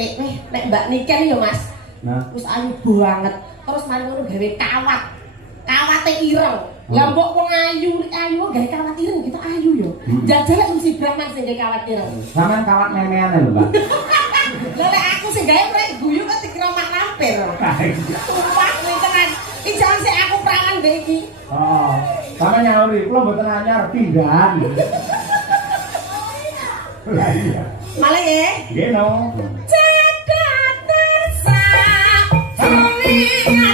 apik. Nek Mbak Niken ya Mas. Nah, wis ayu banget. Terus mari ngono gawe kawat. Kawate ireng. Lah mbok wong ayu gawe kawat ireng kita ayu yo. Jajal lek mesti Brahman sing gawe kawat ireng. Sampeyan kawat memean lho, Mbak. Lah lek aku sing gawe rek guyu kok dikira mak lampir. Sumpah tenan. Iki jangan sik aku prangan mbek iki. Oh, sampeyan nyauri, kula mboten anyar pinggan. Lah iya. Malah ya. Nggih no. Cedak desa telinga.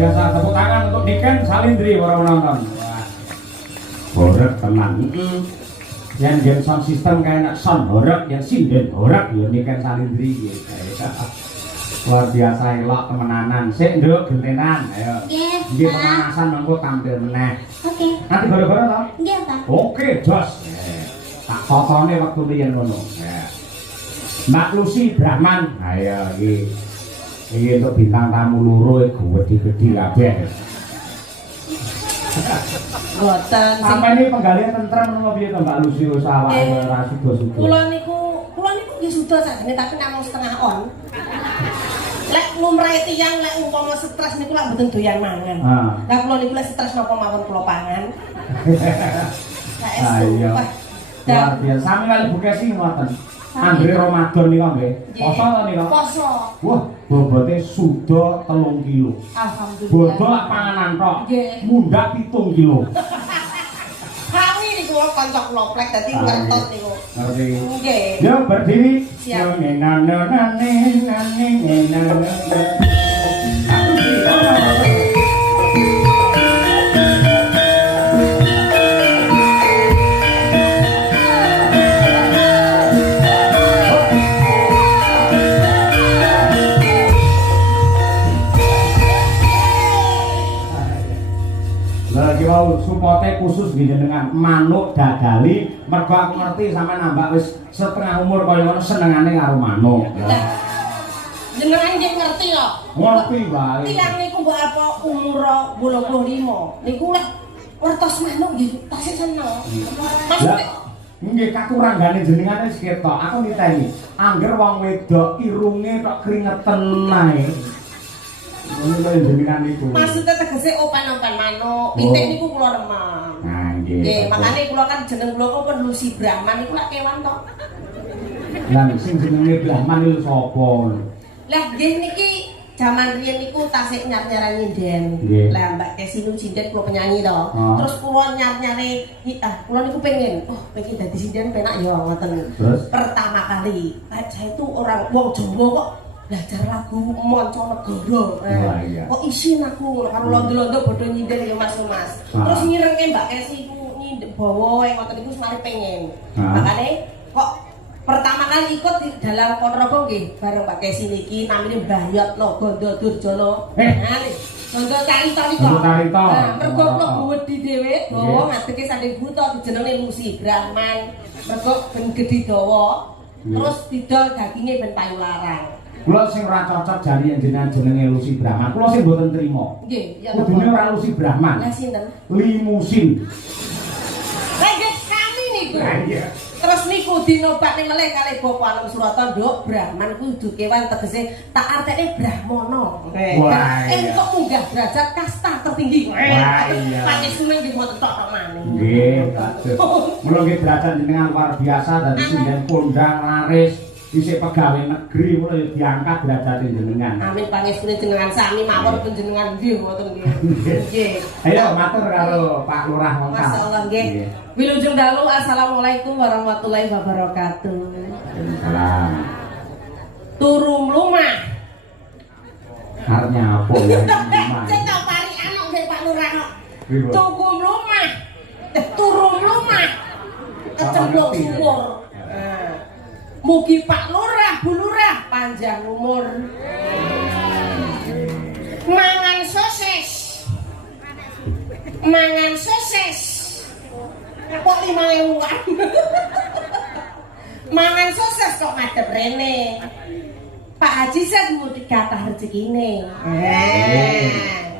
biasa. Tepuk tangan untuk Niken Salindri para penonton. Horek tenan. Yang game sound system kayak sound horek, yang sinden horek ya Niken Salindri gitu. Luar biasa elok temenanan. Sik nduk gentenan. Ayo. Nggih. Nggih pemanasan mengko tampil meneh. Oke. Nanti gara-gara to? Nggih, Pak. Oke, jos. Tak totone waktu riyen ngono. Mbak Lucy Brahman. Ayo iki. Iki untuk bintang tamu loro iku gede-gede kabeh. Boten. Sampai ini penggalian tentrem menapa piye to Mbak Lucy usaha ora sudo-sudo. Kula niku nggih suda sakjane tapi namung setengah on. Lek lumrahe tiyang lek umpama stres niku lak mboten doyan mangan. Lah kula niku lek stres napa mawon kula pangan. Ayo. Luar biasa. Sami kali Bu Kesi ngoten. Andre Ramadan niku nggih. Poso to niku? Poso. Wah, bobote suda 3 kilo. Alhamdulillah. Bobot panganan tok. Mundhak 7 kilo. Hawi niku kanca kula plek dadi ngertos niku. Ngerti. Nggih. Yo berdiri. Siap. Supote khusus jenengan manuk dagali mergo aku ngerti sampe nambah wis setengah umur kaya ngono senengane karo manuk. Jenengan nggih ngerti kok. Ngerti wae. Tiyang niku mbok apa umur 85. Niku lek wertos manuk nggih tasih seneng. Maksudnya nggih katuranggane jenengane wis ketok. Aku niteni, angger wong wedok irunge tok kringeten ae. Ngono lho jenengan niku. Maksudnya tegese opan-opan manuk, pitik niku kula remeng. Nah, nggih. Nggih, makane kula kan jeneng kula kok Lucy Brahman niku lak kewan tok. Lah sing jenenge Brahman niku sapa? Lah nggih niki jaman riyen niku tasik nyar-nyaran nyinden. Lah Mbak Kesi niku sinden kula penyanyi to. Terus kula nyar-nyare kula niku pengen dadi sinden penak ya ngoten. Pertama kali saya itu orang wong Jawa kok belajar lagu Mancanegara. Kok isin aku karo londo-londo bodho nyinden ya Mas. Terus ngirengke Mbak Kesi ku nyindek bawa ngoten niku semari pengen. Makane kok pertama kali ikut di dalam Ponorogo nggih bareng Mbak Kesi niki namine Mbayatno Gondo Durjana. Gondo Carita niku. Mergo kula wedi dhewe dawa ngadeke sanding buta jenenge Lucy Brahman. Mergo ben gedhi dawa. Terus didol daginge ben payu larang. Kula sing ora cocok jari jenenge Lucy Brahman. Kula sing mboten trima. Nggih, ya. Kudune ora Lucy Brahman. Lah sinten? Limusin. Lah nggih kami niku. Iya. Terus niku dinobakne meleh kalih Bapak Anom Surata, Nduk, Brahman kuwi dudu kewan tegese tak artine Brahmana. Wah. Entuk munggah derajat kasta tertinggi. Wah iya. Panjenengan nggih mboten tok maneh. Nggih, bagus. Mula nggih derajat jenengan luar biasa dadi sinden kondang laris. Isih pegawai negeri mulai diangkat derajat jenengan. Amin pangestune jenengan sami mawon panjenengan nggih ngoten nggih. Nggih. Ayo matur karo Pak Lurah Wongkal. Masyaallah nggih. Wilujeng dalu assalamualaikum warahmatullahi wabarakatuh. Salam. Turu mlumah. Arepnya apa ya mlumah? Cek tak pari anak nggih Pak Lurah kok. Tuku mlumah. Turu mlumah. Kecemplung sumur. Mugi Pak Lurah, Bu Lurah panjang umur. Mangan sosis. Mangan sosis. Kok 5.000-an. Mangan sosis kok madhep rene. Pak Haji Set mudik kathah rezekine.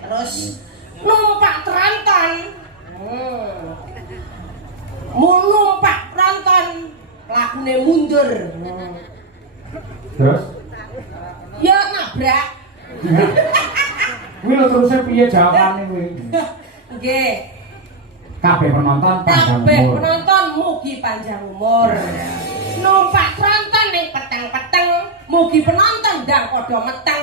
Terus numpak tronton. Numpak tronton. Lakune mundur. Terus? Ya nabrak. Kuwi lho terus piye jawabane kuwi? Nggih. Kabeh penonton panjang umur. Kabeh penonton mugi panjang umur. Numpak tronton ning peteng-peteng, mugi penonton ndang padha meteng.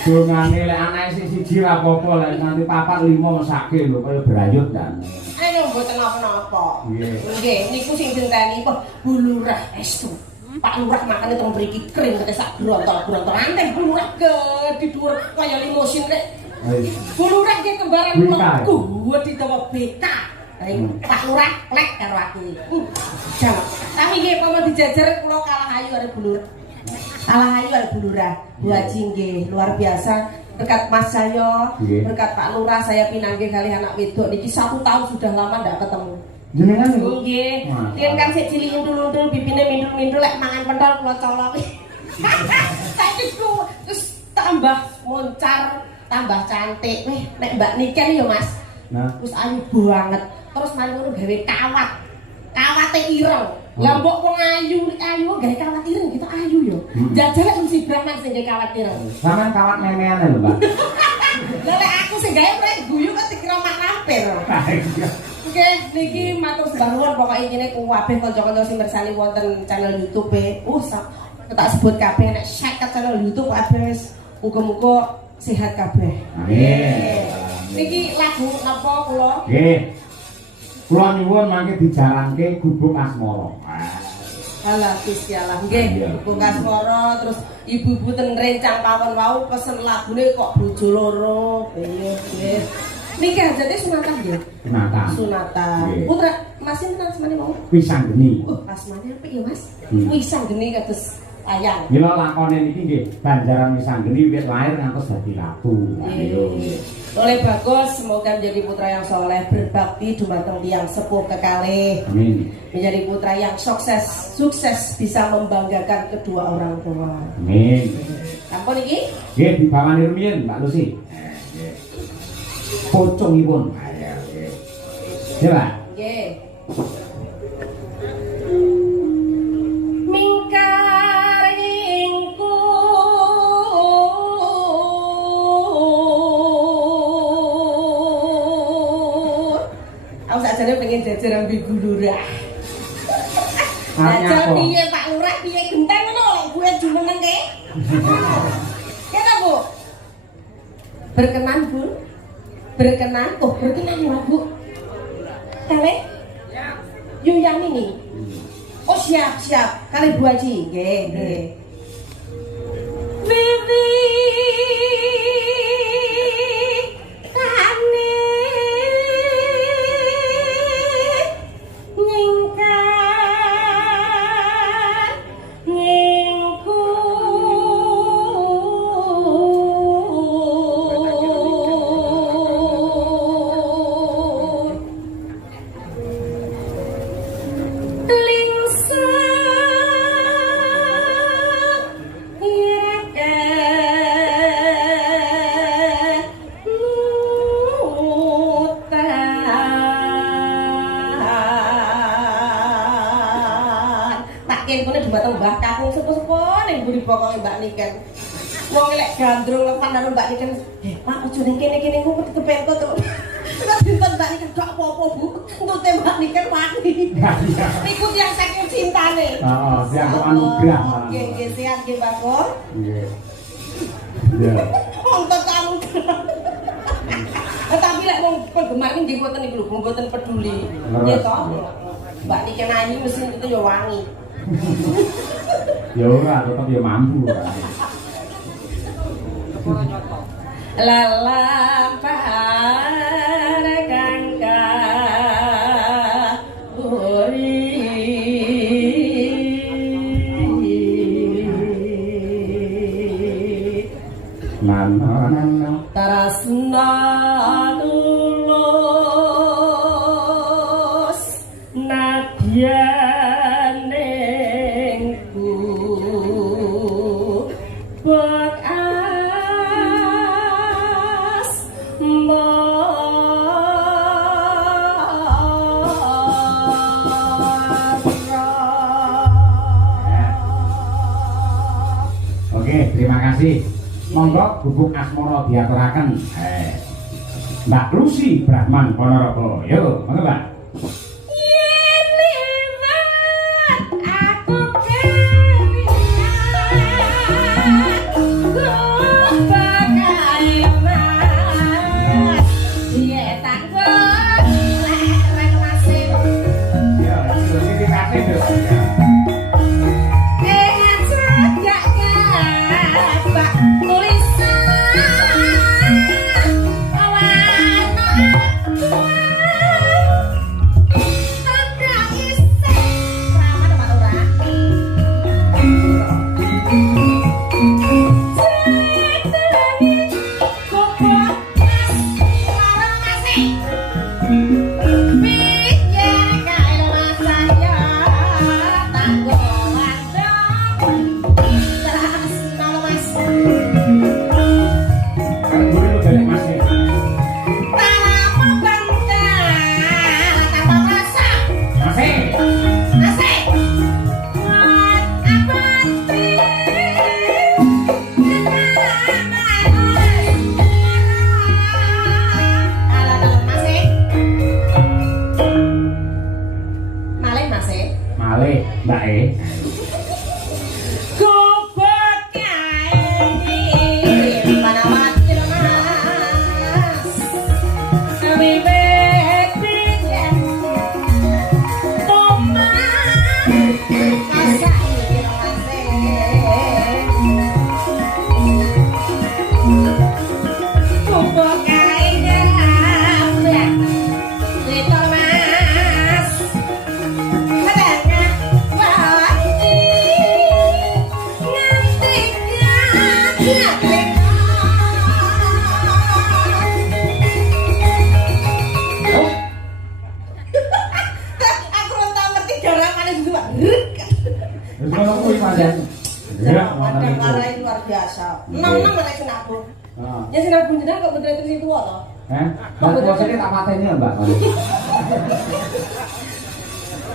Dongane lek anake sing siji ra apa-apa, lek nanti 4 5 mesake lho kaya berayut dan. Ayo mboten napa-napa. Nggih. Nggih, niku sing dinteni Bu Lurah Estu. Pak Lurah makane teng mriki kering kate sak grontol-grontol. Anteng Bu Lurah gedhi dhuwur kaya limosin rek. Bu Lurah ki kembaran kula ditawa BK. Pak Lurah lek karo aku. Jam. Tapi nggih pamane dijajar kula kalah ayu arek Bu Lurah. Kalah ayu arek Bu Lurah. Bu Haji nggih luar biasa. Berkat Mas saya, berkat Pak Lurah saya pinanggih kali anak wedok niki 1 tahun sudah lama ndak ketemu. Jenengan nggih. Riyen kan sik cilik ndul-ndul bibine mindul-mindul lek mangan pentol kula colok. Saiki terus tambah moncar, tambah cantik. Weh, nek Mbak Niken ya Mas. Nah, wis ayu banget. Terus mari ngono gawe kawat. Kawate ireng. Lah mbok wong ayu gawe kawat ireng gitu ayu yo. Jajal lek mesti Brahman sing gawe kawat ireng. Sampeyan kawat memean lho, Mbak. Lah lek aku sing gawe rek guyu kok dikira mak lampir. Oke, niki matur sembah nuwun pokoke ngene kabeh kanca-kanca sing mirsani wonten channel YouTube tak sebut kabeh nek 50 channel YouTube kabeh wis muga-muga sehat kabeh. Amin. Niki lagu napa kula? Nggih. Kula nyuwun mangke dijalanke Gubuk Asmara. Alah Gusti Allah nggih, Gubuk Asmara terus ibu-ibu ten rencang pawon wau pesen lagune kok bojo loro. Nggih. Niki hajate sunatan nggih. Sunatan. Putra Mas sinten asmane mau? Wisanggeni. Asmane apik ya Mas? Wisanggeni kados ayang. Mila lakone niki nggih Banjaran Wisanggeni wiwit lahir ngantos dadi ratu. Oleh bagus, semoga menjadi putra yang soleh, berbakti dumateng tiyang sepuh kekalih. Amin. Menjadi putra yang sukses bisa membanggakan kedua orang tua. Amin. Ampun iki? Nggih, dibawani rumiyin Mbak Lucy. Pocongipun. Nggih, Pak. Nggih. Mingkaringku aku sakjane pengen jajar ambil Lurah. Jajar piye Pak Lurah piye genteng ngono lek gue jumeneng ke? Kena Bu? Berkenan Bu? Berkenan? Oh berkenan ya Bu? Kale? Yuk yang ini? Oh siap. Kali Bu Haji. Nggih. Vivi kane nyingkar ngingku Mbah kakung sepuh-sepuh ning mburi pokoke Mbak Niken. Wong lek gandrung lepan karo Mbak Niken, Pak ojo ning kene-kene ku kepentot to. Terus dinten Mbak Niken gak apa-apa Bu. Entute Mbak Niken wani. Niku tiyang saking cintane. Heeh, tiyang anugrah. Nggih, sehat nggih Pak Kor. Nggih. Ya. Ontot kamu. Tapi lek wong penggemar nggih mboten niku lho, mboten peduli. Nggih to. Mbak Niken ayu mesin itu ya wangi. Ya ora, tetep ya mampu. Lalampar kangka uri nana tarasna tulus nadya terima kasih. Monggo Gubuk Asmara diaturaken. Mbak Lucy Brahman Ponorogo. Yo, monggo Mbak.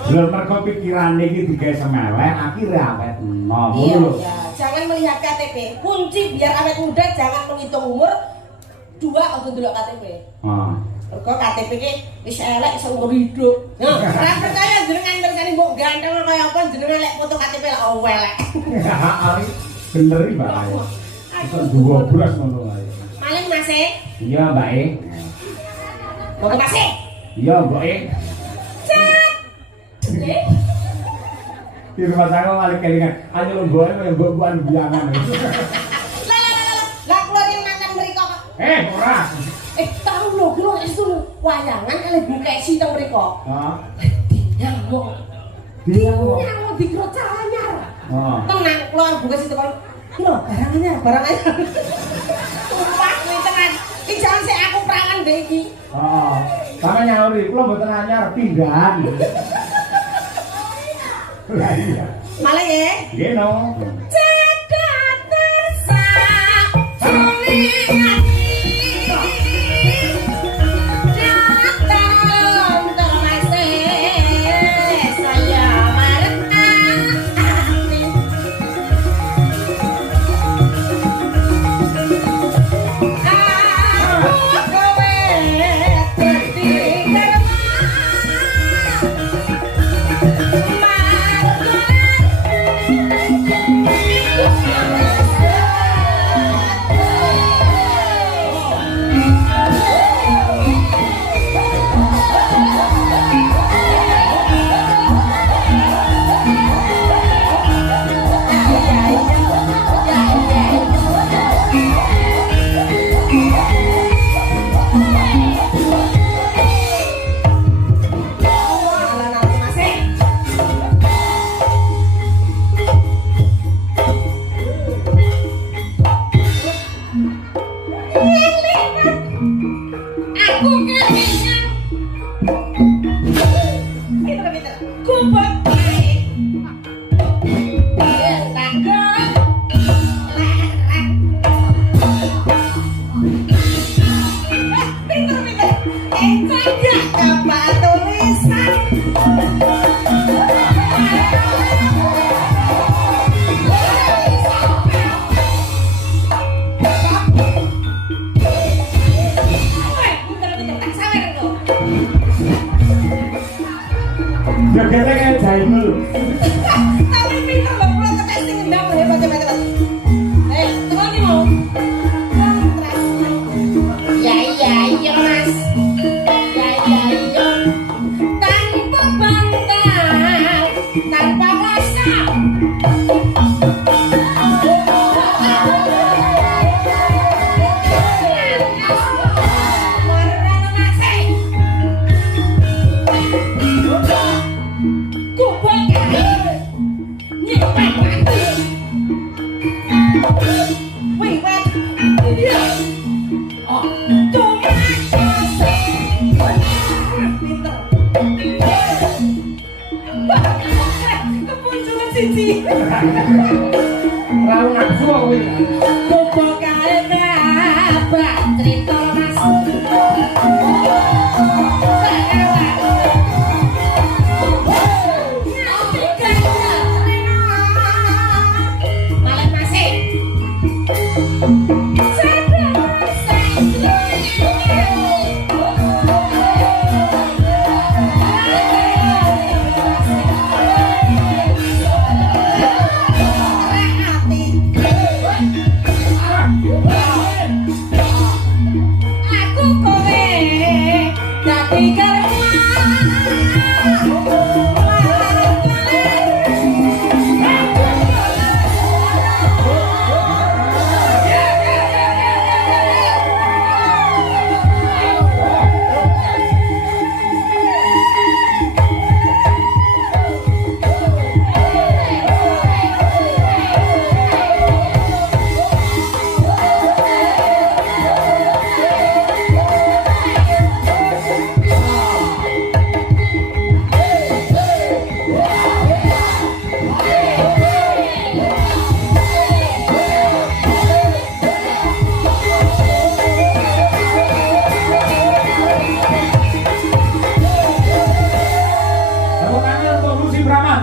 Belum mergo pikiran iki digawe semeleh akhirnya awet enom. Iya, iya. Jangan melihat KTP. Kunci biar awet muda jangan menghitung umur. Dua aja ndelok KTP. Heeh. Mergo KTP ki wis elek iso nggo hidup. Nah, ora percaya jenengan ngersani mbok ganteng kaya apa jenengan lek foto KTP lek elek. Bener iki, Mbak. Iso duwe beras ngono ae. Maling Mas e? Iya, Mbak e. Foto Mas e? Iya, Mbak e. Di rumah saya malah kelingan, ayo lo gue yang buan biangan. Lah keluar yang mantan mereka kok. Ora. Tahu lo, kira itu wayangan kali buka isi tang mereka. Dia lo dikira caranya. Tenang, keluar buka isi tang. Kira barangnya. Sumpah kuwi tenan. Iki jangan sik aku perangan deh iki. Sama nyauri, kula mboten anyar pindahan. Malah ya? Nggih no. Cedak tersak sulingan Wih, wet. Iya. Oh, cuma pinter. Kepunculan siji. Lalu nafsu aku ini. Bobo kae nabrak cerita Mas. Malah masih. Aku kowe dadi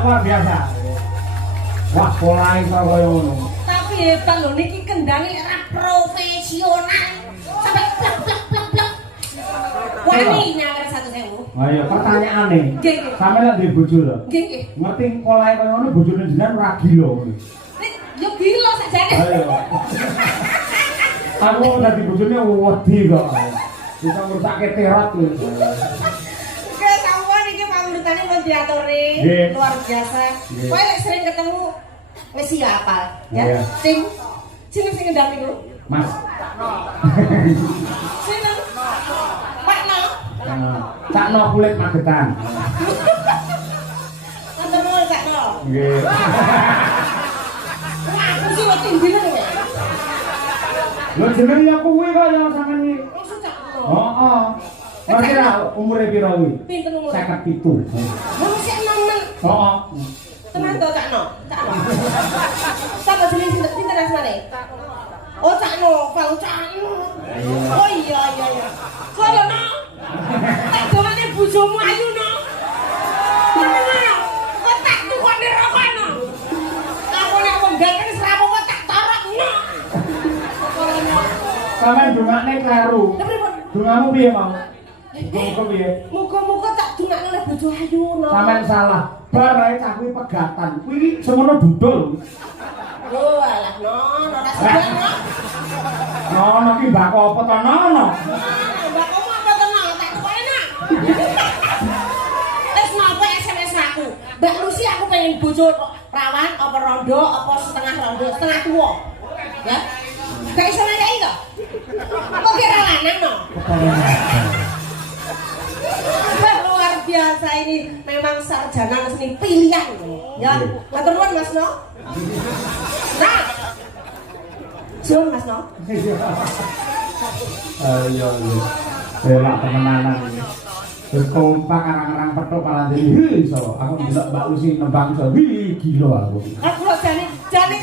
luar biasa. Wah, pola iso koyo ngono. Tapi hebat lho niki kendhange ora profesional. Sampai blak blak blak blak. Wani nyawer 1.000. Ayo pertanyaane. Nggih, nggih. Sampe lek duwe bojo lho. Nggih, nggih. Ngerti polahe koyo ngono bojone jenengan ora gila ngono. Yo gila sakjane. Ayo. Aku dadi bojone wedi kok. Bisa ngrusakke terot lho. Urutannya mau diaturi luar biasa. Kowe lek sering ketemu wis siapa ya? Sing ngendang niku. Mas. Sinten? Pak No. Cak No kulit Magetan. Wonten nuwun Cak No. Nggih. Wah, aku sih wedi bener kowe. Lho jenenge ya kuwi kok ya sampean iki. Maksud Cak No. Heeh. Ngerti ra umure piro kuwi? Pinten umur? 57. Wong sik nemen. Heeh. Tenan to Cak No. Cak No. Sapa jenenge sinten asmane? Oh Cak No, kalau Cak No. Oh iya iya iya. Soale No. Tak dongane bojomu ayu No. Tenan. Kok tak tukone rokok No. Aku nek wong ganteng wis ra apa tak torok No. Sampeyan dongane kleru. Dongamu piye, Mang? Muga piye? Muga-muga tak dongakno oleh bojo ayu No. Sampeyan salah. Bar ae cah kuwi pegatan. Kuwi semono dudul. Lho alah No, ora sedan No. Nono ki mbako apa to Nono? Mbak kamu apa to No? Tak tukone No. Wis napa SMS aku? Mbak Lucy aku pengen bojo perawan apa rondo apa setengah rondo, setengah tua. Ya. Gak iso ngayahi to? Kok kira lanang No? Luar biasa ini memang sarjana seni pilihan ya. Matur nuwun Mas No. Nah. Suwun Mas No. Ayo yo. Elak temenanan iki. Terus kompak arang-arang petuk malah jadi iso. Aku ndelok Mbak Lucy nembang iso. Wih, gila aku. Aku jane